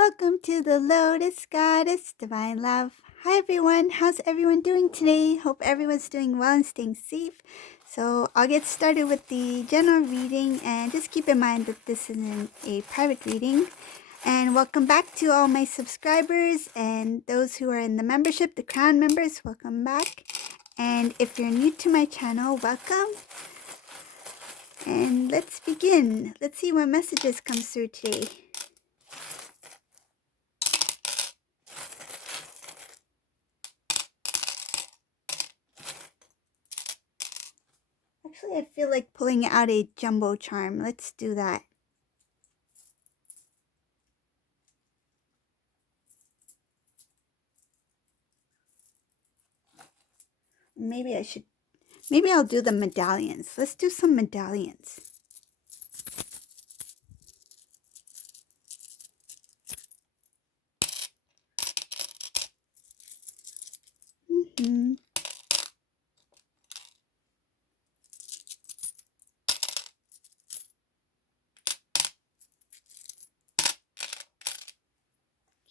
Welcome to the Lotus Goddess Divine Love. Hi everyone, how's everyone doing today? Hope everyone's doing well and staying safe. So I'll get started with the general reading, and just keep in mind that this isn't a private reading. And welcome back to all my subscribers and those who are in the membership, the Crown members, welcome back. And if you're new to my channel, welcome. And let's begin. Let's see what messages come through today. Actually, I feel like pulling out a jumbo charm. Let's do that. Maybe I'll do the medallions. Let's do some medallions. Mm-hmm.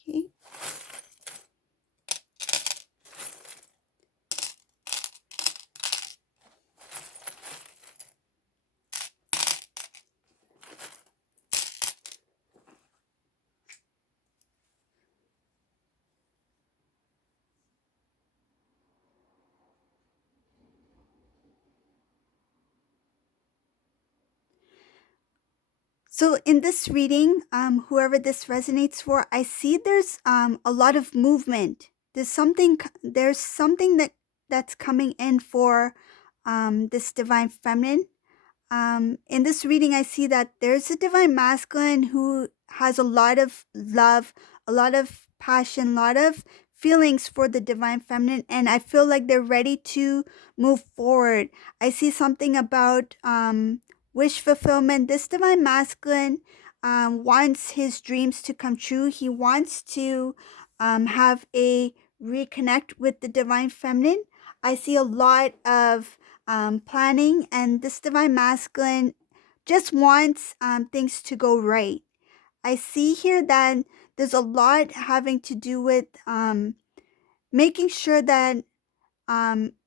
Okay. So in this reading, whoever this resonates for, I see there's a lot of movement. There's something that's coming in for this divine feminine. In this reading, I see that there's a divine masculine who has a lot of love, a lot of passion, a lot of feelings for the divine feminine, and I feel like they're ready to move forward. I see something about wish fulfillment. This divine masculine wants his dreams to come true. He wants to have a reconnect with the divine feminine. I see a lot of planning, and this divine masculine just wants things to go right. I see here that there's a lot having to do with making sure that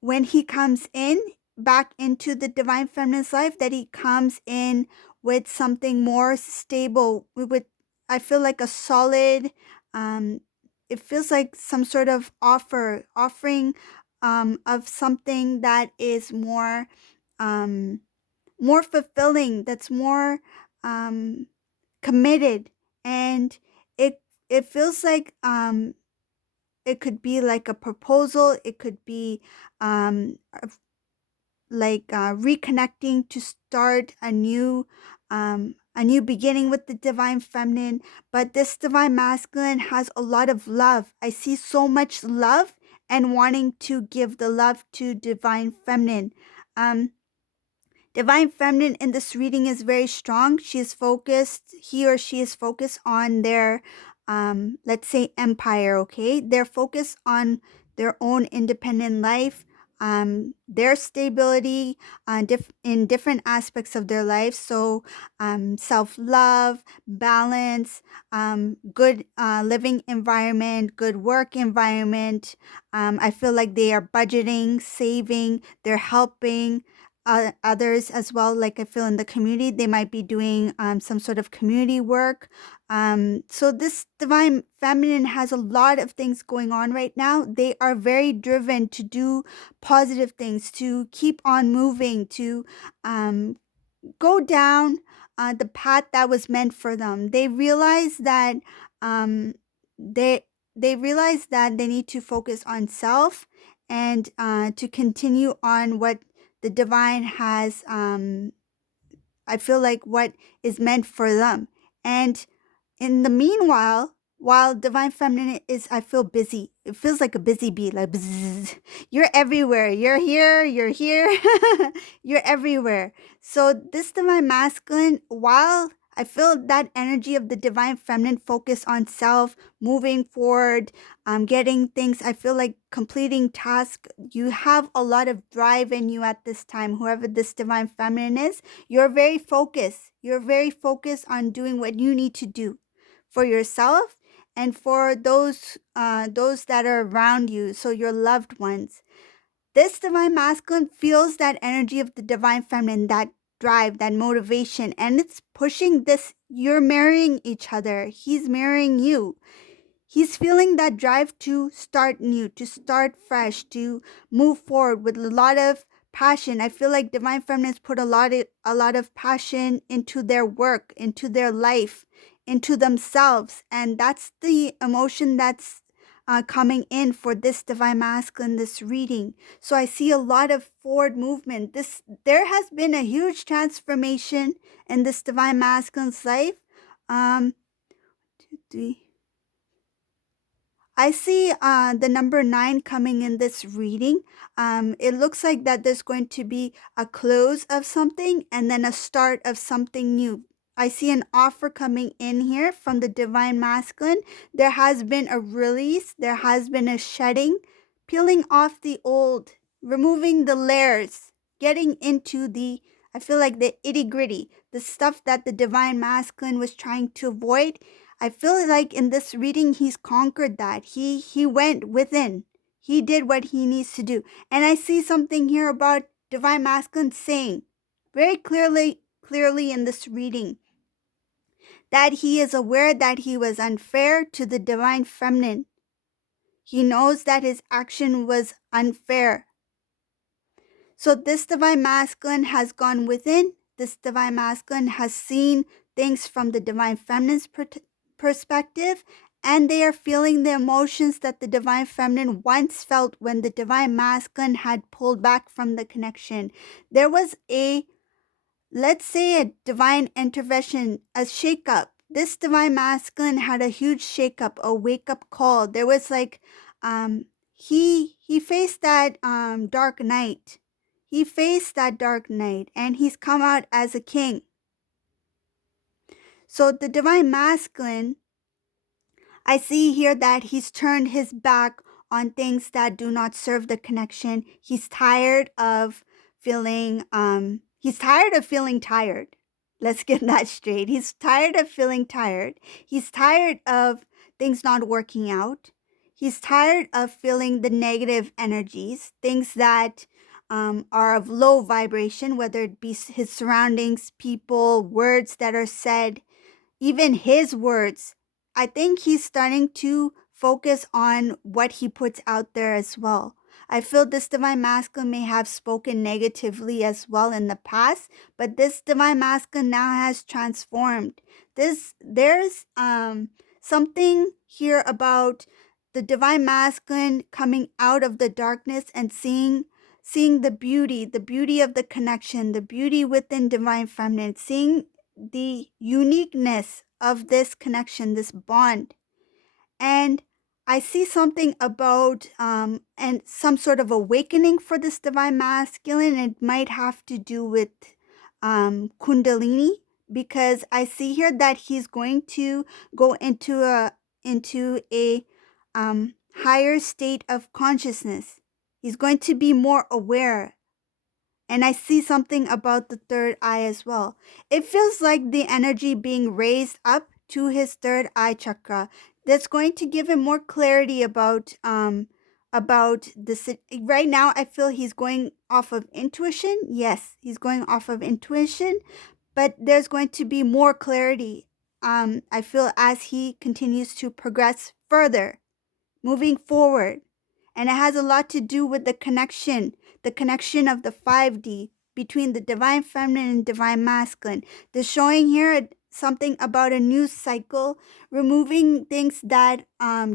when he comes in back into the divine feminine's life, that he comes in with something more stable, with I feel like a solid it feels like some sort of offering of something that is more fulfilling, that's more committed, and it feels like it could be like a proposal. It could be um, reconnecting to start a new beginning with the divine feminine. But this divine masculine has a lot of love. I see so much love and wanting to give the love to divine feminine. Divine feminine in this reading is very strong. He or she is focused on their, let's say, empire, okay? They're focused on their own independent life, their stability in different aspects of their life. So, self-love, balance, good living environment, good work environment. I feel like they are budgeting, saving, they're helping others as well. Like I feel in the community, they might be doing some sort of community work. So this divine feminine has a lot of things going on right now. They are very driven to do positive things, to keep on moving, to go down the path that was meant for them. They realize that um, they they realize that they need to focus on self, and to continue on what the divine has, I feel like, what is meant for them. And in the meanwhile, while divine feminine is, I feel busy. It feels like a busy bee, like bzzz. You're everywhere. You're here, you're everywhere. So this divine masculine, while I feel that energy of the divine feminine, focus on self, moving forward, getting things, I feel like completing tasks. You have a lot of drive in you at this time. Whoever this divine feminine is, you're very focused. You're very focused on doing what you need to do for yourself, and for those that are around you, so your loved ones. This divine masculine feels that energy of the divine feminine, that drive, that motivation, and it's pushing this. You're marrying each other. He's marrying you. He's feeling that drive to start new, to start fresh, to move forward with a lot of passion. I feel like divine feminines put a lot of passion into their work, into their life, into themselves, and that's the emotion that's coming in for this divine masculine, this reading. So I see a lot of forward movement. There has been a huge transformation in this divine masculine's life. Two, three. I see the number 9 coming in this reading. It looks like that there's going to be a close of something and then a start of something new. I see an offer coming in here from the divine masculine. There has been a release, there has been a shedding, peeling off the old, removing the layers, getting into I feel like the itty gritty, the stuff that the divine masculine was trying to avoid. I feel like in this reading he's conquered that. He went within. He did what he needs to do. And I see something here about divine masculine saying very clearly in this reading that he is aware that he was unfair to the divine feminine. He knows that his action was unfair. So this divine masculine has gone within. This divine masculine has seen things from the divine feminine's perspective, and they are feeling the emotions that the divine feminine once felt when the divine masculine had pulled back from the connection. There was let's say, a divine intervention, a shakeup. This divine masculine had a huge shakeup, a wake up call. There was like, he faced that dark night. He faced that dark night, and he's come out as a king. So the divine masculine, I see here that he's turned his back on things that do not serve the connection. He's tired of feeling tired. Let's get that straight. He's tired of feeling tired. He's tired of things not working out. He's tired of feeling the negative energies, things that are of low vibration, whether it be his surroundings, people, words that are said, even his words. I think he's starting to focus on what he puts out there as well. I feel this divine masculine may have spoken negatively as well in the past, but this divine masculine now has transformed. There's something here about the divine masculine coming out of the darkness and seeing the beauty of the connection, the beauty within divine feminine, seeing the uniqueness of this connection, this bond. And I see something about and some sort of awakening for this divine masculine. It might have to do with Kundalini, because I see here that he's going to go into a higher state of consciousness. He's going to be more aware. And I see something about the third eye as well. It feels like the energy being raised up to his third eye chakra. That's going to give him more clarity about this. Right now, I feel he's going off of intuition. Yes, he's going off of intuition, but there's going to be more clarity. I feel as he continues to progress further, moving forward. And it has a lot to do with the connection of the 5D between the divine feminine and divine masculine. They're showing here something about a new cycle, removing things that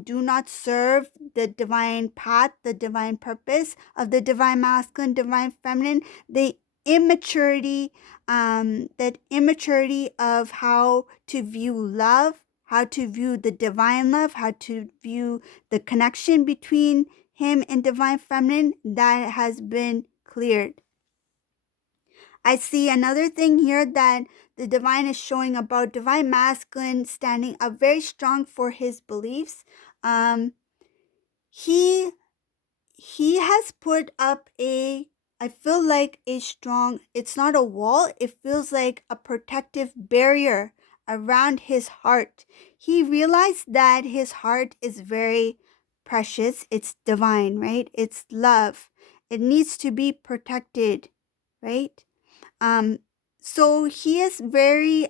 do not serve the divine path, the divine purpose of the divine masculine, divine feminine, the immaturity, that immaturity of how to view love, how to view the divine love, how to view the connection between him and divine feminine, that has been cleared. I see another thing here that the divine is showing about divine masculine standing up very strong for his beliefs. He has put up I feel like a strong, it's not a wall, it feels like a protective barrier around his heart. He realized that his heart is very precious. It's divine, right? It's love. It needs to be protected, right? Um, so he is very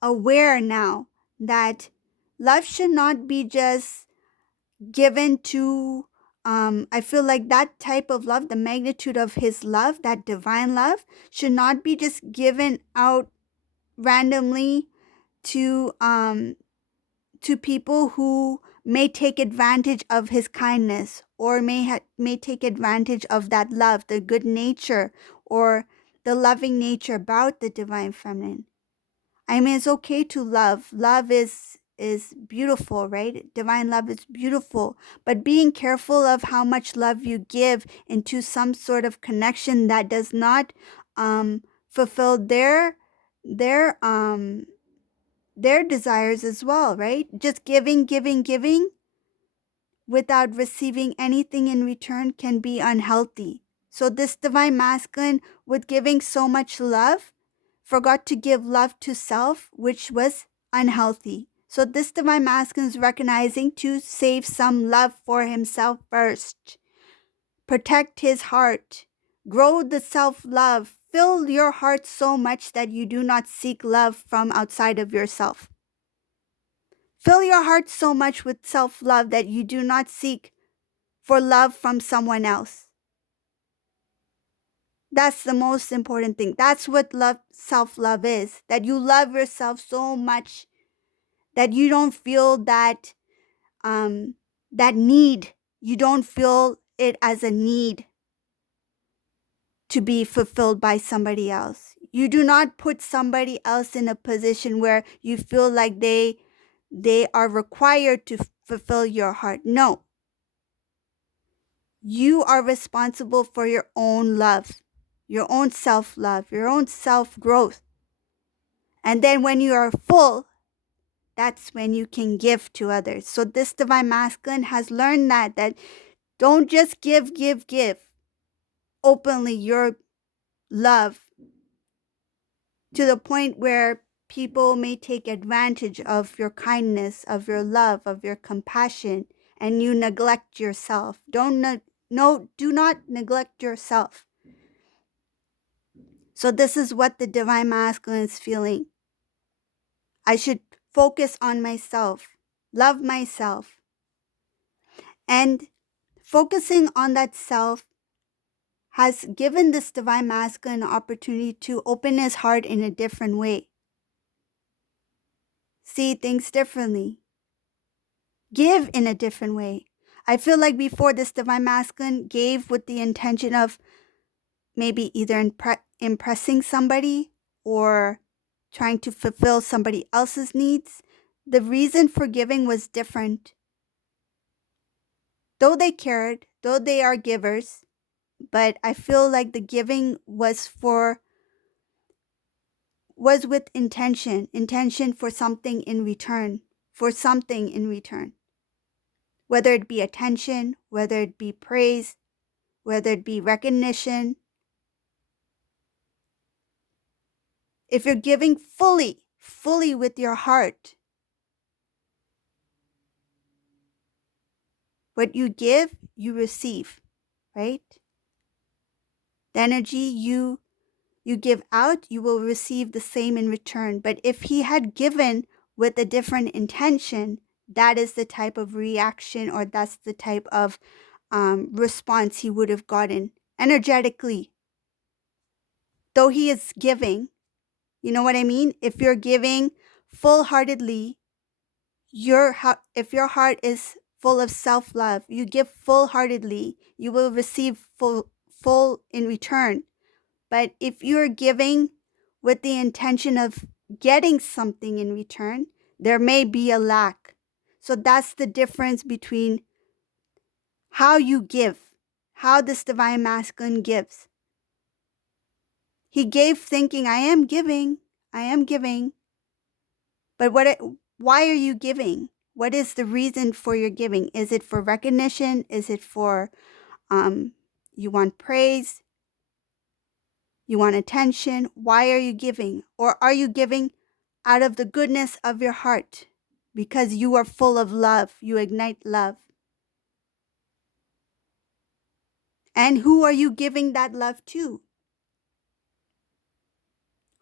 aware now that love should not be just given to I feel like that type of love, the magnitude of his love, that divine love, should not be just given out randomly to people who may take advantage of his kindness, or may take advantage of that love, the good nature, or the loving nature about the divine feminine. I mean, it's okay to love. Love is beautiful, right? Divine love is beautiful, but being careful of how much love you give into some sort of connection that does not fulfill their their desires as well, right? Just giving, giving, giving without receiving anything in return can be unhealthy. So this divine masculine, with giving so much love, forgot to give love to self, which was unhealthy. So this divine masculine is recognizing to save some love for himself first. Protect his heart. Grow the self-love. Fill your heart so much that you do not seek love from outside of yourself. Fill your heart so much with self-love that you do not seek for love from someone else. That's the most important thing. That's what self-love is. That you love yourself so much that you don't feel that that need. You don't feel it as a need to be fulfilled by somebody else. You do not put somebody else in a position where you feel like they are required to fulfill your heart. No. You are responsible for your own love, your own self-love, your own self-growth. And then when you are full, that's when you can give to others. So this divine masculine has learned that don't just give openly your love to the point where people may take advantage of your kindness, of your love, of your compassion, and you neglect yourself. Do not neglect yourself. So this is what the divine masculine is feeling. I should focus on myself, love myself. And focusing on that self has given this divine masculine an opportunity to open his heart in a different way. See things differently. Give in a different way. I feel like before, this divine masculine gave with the intention of maybe either impressing somebody or trying to fulfill somebody else's needs. The reason for giving was different. Though they cared, though they are givers, but I feel like the giving was with intention for something in return, whether it be attention, whether it be praise, whether it be recognition. If you're giving fully with your heart, what you give, you receive, right? The energy you give out, you will receive the same in return. But if he had given with a different intention, that is the type of reaction, or that's the type of response he would have gotten energetically. Though he is giving, you know what I mean? If you're giving full-heartedly, if your heart is full of self-love, you give full-heartedly, you will receive full in return. But if you're giving with the intention of getting something in return, there may be a lack. So that's the difference between how you give, how this divine masculine gives. He gave thinking, I am giving. But why are you giving? What is the reason for your giving? Is it for recognition? Is it for you want praise? You want attention? Why are you giving? Or are you giving out of the goodness of your heart, because you are full of love. You ignite love. And who are you giving that love to?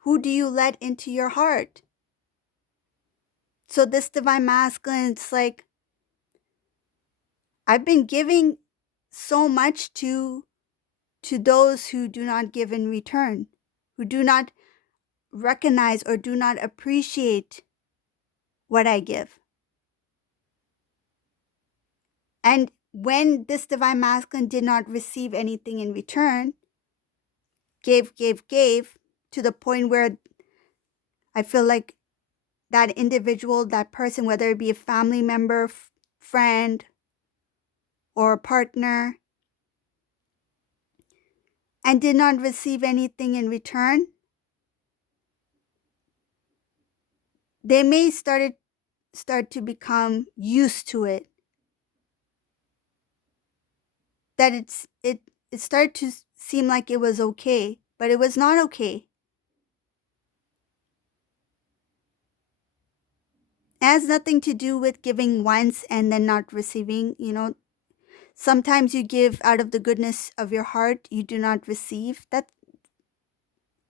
Who do you let into your heart? So this divine masculine, it's like, I've been giving so much to those who do not give in return, who do not recognize or do not appreciate what I give. And when this divine masculine did not receive anything in return, gave, to the point where I feel like that individual, that person, whether it be a family member, friend, or a partner, and did not receive anything in return, they may start to become used to it. That it started to seem like it was okay, but it was not okay. It has nothing to do with giving once and then not receiving. Sometimes you give out of the goodness of your heart, you do not receive. That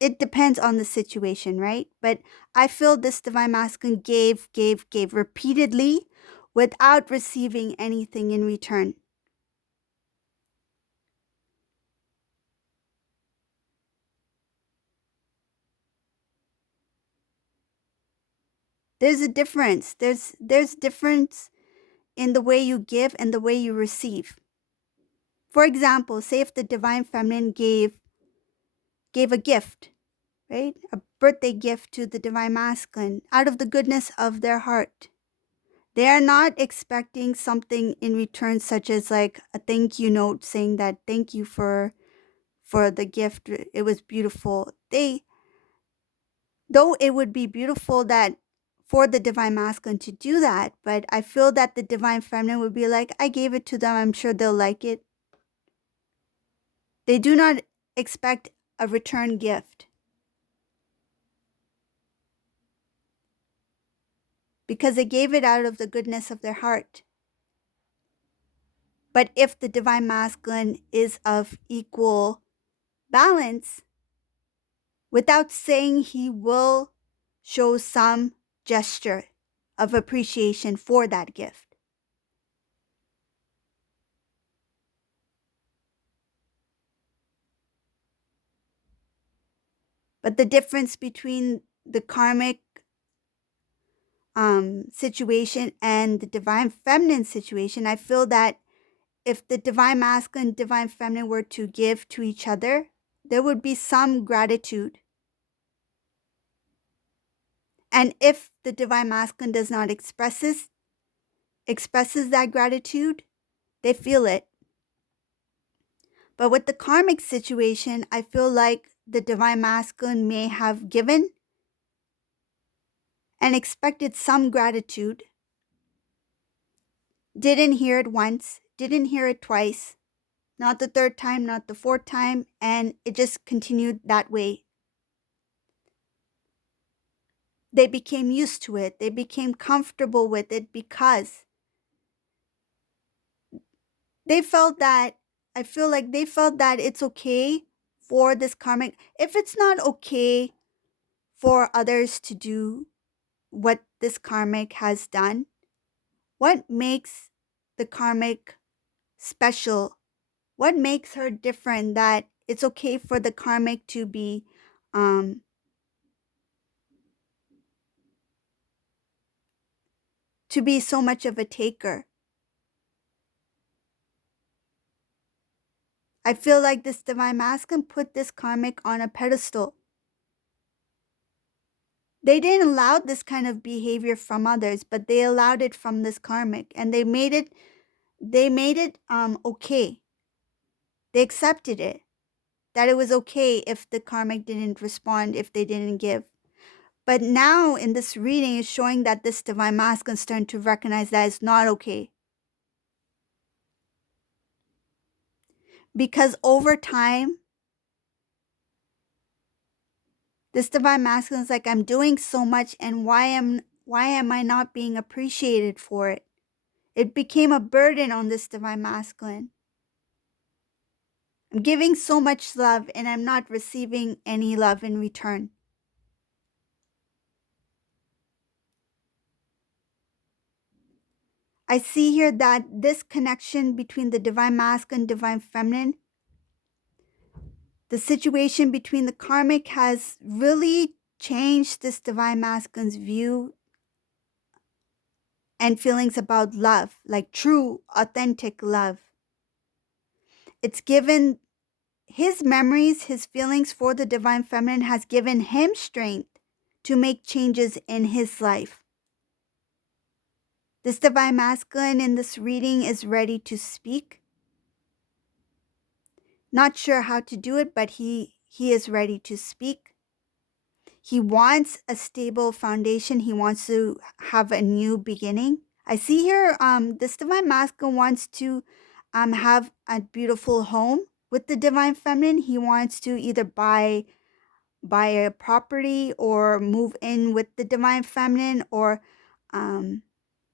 it depends on the situation, right? But I feel this divine masculine gave repeatedly without receiving anything in return. There's a difference. There's difference in the way you give and the way you receive. For example, say if the divine feminine gave a gift, right? A birthday gift to the divine masculine out of the goodness of their heart. They are not expecting something in return, such as like a thank you note saying that thank you for the gift. It was beautiful. Though it would be beautiful that for the divine masculine to do that, but I feel that the divine feminine would be like, I gave it to them, I'm sure they'll like it. They do not expect a return gift, because they gave it out of the goodness of their heart. But if the divine masculine is of equal balance, without saying, he will show some gesture of appreciation for that gift. But the difference between the karmic situation and the divine feminine situation, I feel that if the divine masculine and divine feminine were to give to each other, there would be some gratitude. And if the divine masculine does not expresses that gratitude, they feel it. But with the karmic situation, I feel like the divine masculine may have given and expected some gratitude, didn't hear it once, didn't hear it twice, not the third time, not the fourth time, and it just continued that way. They became used to it. They became comfortable with it because they felt that, I feel like they felt that it's okay for this karmic. If it's not okay for others to do what this karmic has done, what makes the karmic special? What makes her different, that it's okay for the karmic to be so much of a taker? I feel like this divine masculine put this karmic on a pedestal. They didn't allow this kind of behavior from others, but they allowed it from this karmic, and they made it okay. They accepted it, that it was okay if the karmic didn't respond, if they didn't give. But now in this reading is showing that this divine masculine is starting to recognize that it's not okay. Because over time, This divine masculine is like, I'm doing so much, and why am I not being appreciated for it? It became a burden on this divine masculine. I'm giving so much love and I'm not receiving any love in return. I see here that this connection between the divine masculine and divine feminine, the situation between the karmic has really changed this divine masculine's view and feelings about love, like true, authentic love. It's given his memories, his feelings for the divine feminine has given him strength to make changes in his life. This divine masculine in this reading is ready to speak. Not sure how to do it, but he is ready to speak. He wants a stable foundation. He wants to have a new beginning. I see here this divine masculine wants to have a beautiful home with the divine feminine. He wants to either buy a property or move in with the divine feminine, or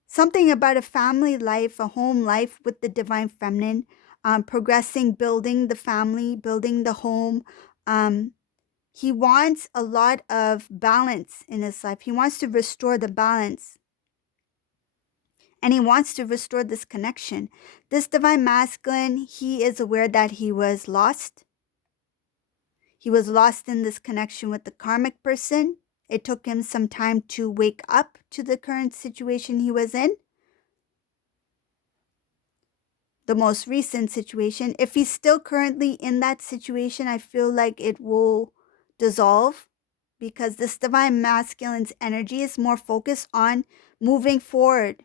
something about a family life, a home life with the divine feminine, progressing, building the family, building the home. He wants a lot of balance in his life. He wants to restore the balance. And he wants to restore this connection. This divine masculine, he is aware that he was lost. He was lost in this connection with the karmic person. It took him some time to wake up to the current situation he was in. The most recent situation. If he's still currently in that situation, I feel like it will dissolve, because this divine masculine's energy is more focused on moving forward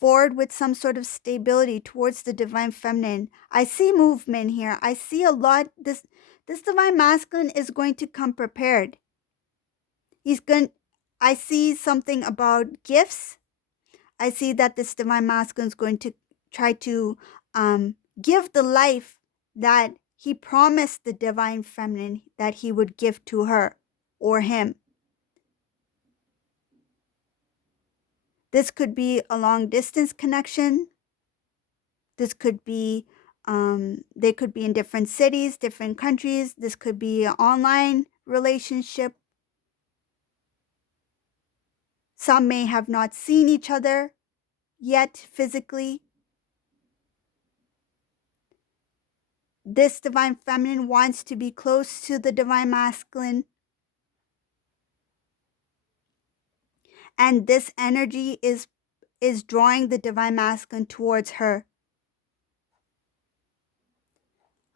with some sort of stability towards the divine feminine. I see movement here. I see a lot. This divine masculine is going to come prepared. I see something about gifts. I see that this divine masculine is going to try to give the life that he promised the divine feminine that he would give to her or him. This could be a long distance connection. This could be, they could be in different cities, different countries. This could be an online relationship. Some may have not seen each other yet physically. This divine feminine wants to be close to the divine masculine. And this energy is drawing the divine masculine towards her.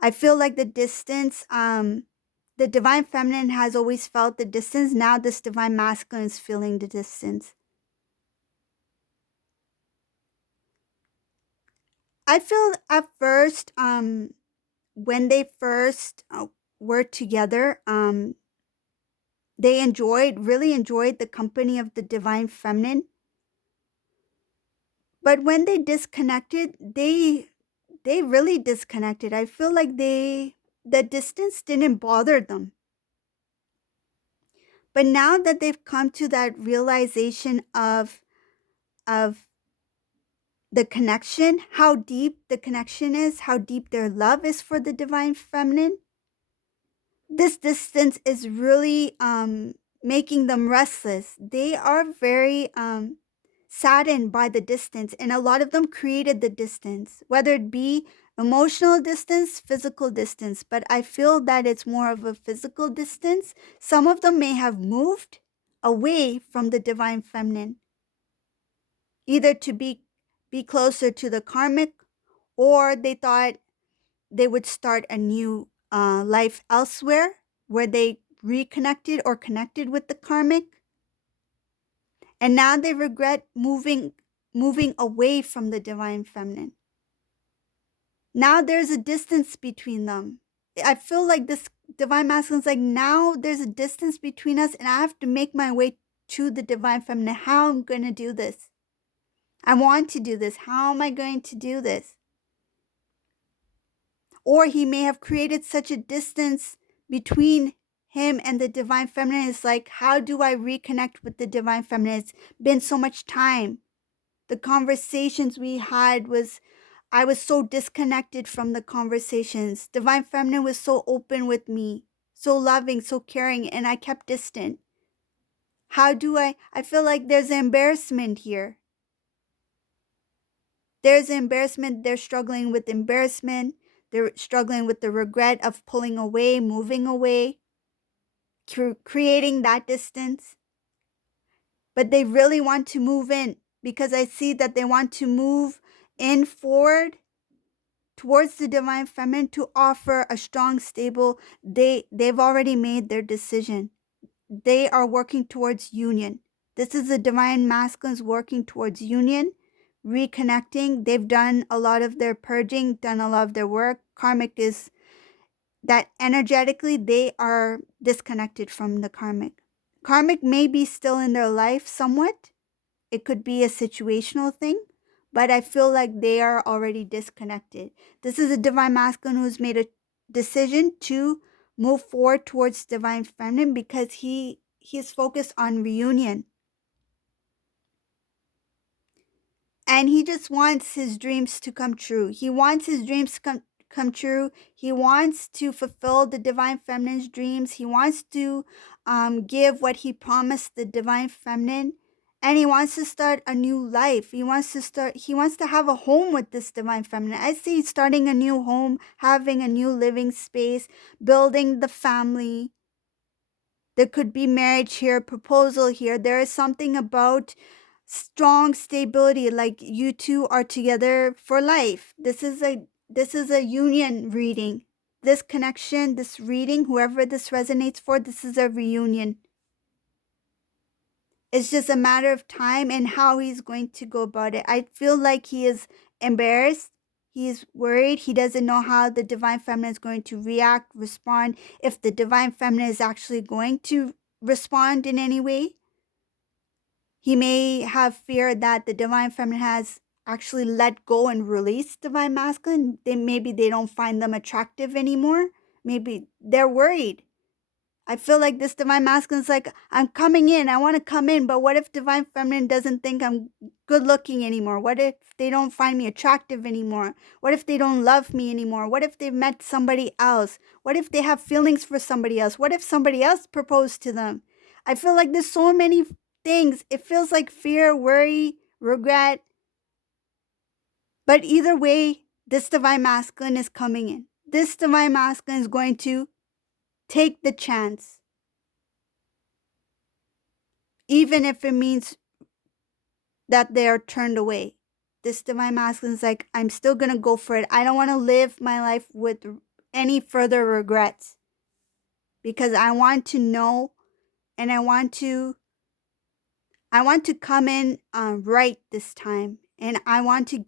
I feel like the distance, the divine feminine has always felt the distance. Now this divine masculine is feeling the distance. I feel at first, when they first were together, they really enjoyed the company of the divine feminine. But when they disconnected, they really disconnected. I feel like the distance didn't bother them. But now that they've come to that realization of the connection, how deep the connection is, how deep their love is for the divine feminine, this distance is really making them restless. They are very saddened by the distance, and a lot of them created the distance, whether it be emotional distance, physical distance. But I feel that it's more of a physical distance. Some of them may have moved away from the divine feminine, either to be closer to the karmic, or they thought they would start a new life elsewhere where they reconnected or connected with the karmic. And now they regret moving away from the divine feminine. Now there's a distance between them. I feel like this divine masculine is like, now there's a distance between us, and I have to make my way to the divine feminine. How am I going to do this? I want to do this. How am I going to do this? Or he may have created such a distance between him and the divine feminine is like, how do I reconnect with the divine feminine? It's been so much time. The conversations we had was, I was so disconnected from the conversations. Divine feminine was so open with me, so loving, so caring, and I kept distant. How do I feel like there's an embarrassment here. There's embarrassment. They're struggling with embarrassment. They're struggling with the regret of pulling away, moving away, creating that distance. But they really want to move in, because I see that they want to move in forward towards the divine feminine to offer a strong, stable. They've already made their decision. They are working towards union. This is the divine masculines working towards union, reconnecting. They've done a lot of their purging, done a lot of their work. Karmic is that energetically they are disconnected from the karmic. Karmic may be still in their life somewhat. It could be a situational thing, but I feel like they are already disconnected. This is a divine masculine who's made a decision to move forward towards divine feminine because he's focused on reunion. And he just wants his dreams to come true. He wants his dreams to come true. He wants to fulfill the divine feminine's dreams. He wants to give what he promised the divine feminine. And he wants to start a new life. He wants to have a home with this divine feminine. I see starting a new home, having a new living space, building the family. There could be marriage here, proposal here. There is something about strong stability, like you two are together for life. This is a union reading. This connection, this reading, whoever this resonates for, this is a reunion. It's just a matter of time and how he's going to go about it. I feel like he is embarrassed. He's worried. He doesn't know how the divine feminine is going to react, respond, if the divine feminine is actually going to respond in any way. He may have fear that the divine feminine has actually let go and released divine masculine. Maybe they don't find them attractive anymore. Maybe they're worried. I feel like this divine masculine is like, I'm coming in. I want to come in. But what if divine feminine doesn't think I'm good looking anymore? What if they don't find me attractive anymore? What if they don't love me anymore? What if they've met somebody else? What if they have feelings for somebody else? What if somebody else proposed to them? I feel like there's so many things. It feels like fear, worry, regret. But either way, this divine masculine is coming in. This divine masculine is going to take the chance. Even if it means that they are turned away. This divine masculine is like, I'm still going to go for it. I don't want to live my life with any further regrets. Because I want to know and I want to come in right this time. And I want to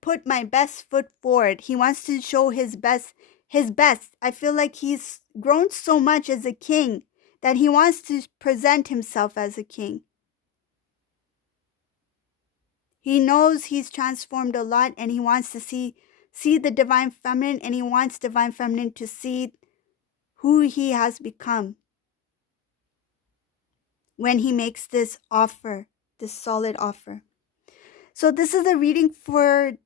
put my best foot forward. He wants to show his best. I feel like he's grown so much as a king that he wants to present himself as a king. He knows he's transformed a lot and he wants to see the divine feminine, and he wants divine feminine to see who he has become when he makes this offer, this solid offer. So this is a reading for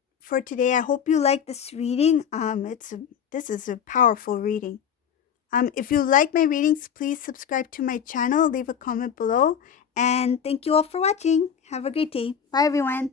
today. I hope you like this reading. This is a powerful reading. If you like my readings, please subscribe to my channel, leave a comment below, and thank you all for watching. Have a great day. Bye everyone.